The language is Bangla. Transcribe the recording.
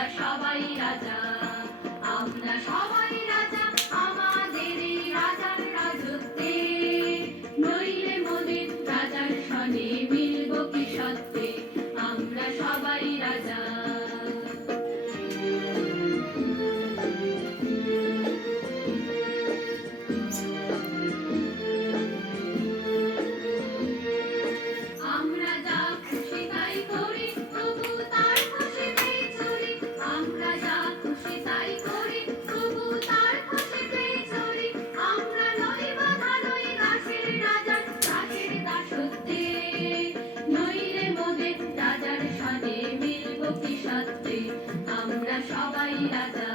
আমরা সবাই রাজা, আমরা সবাই রাজা আমাদের এই রাজার রাজত্বে, নইলে মোদের রাজার সনে মিলব কি সত্ত্বে, আমরা সবাই রাজা। আমরা যা খুশি তাই করি, তবু তার খুশিতেই চলি, আমরা যা খুশি তাই করি, তবু তার খুশিতেই চলি, আমরা নই বাঁধা নই দাসের রাজার দাসের দাসত্বে, নইলে মোদের রাজার সনে মিলব কি সত্ত্বে, আমরা সবাই রাজা।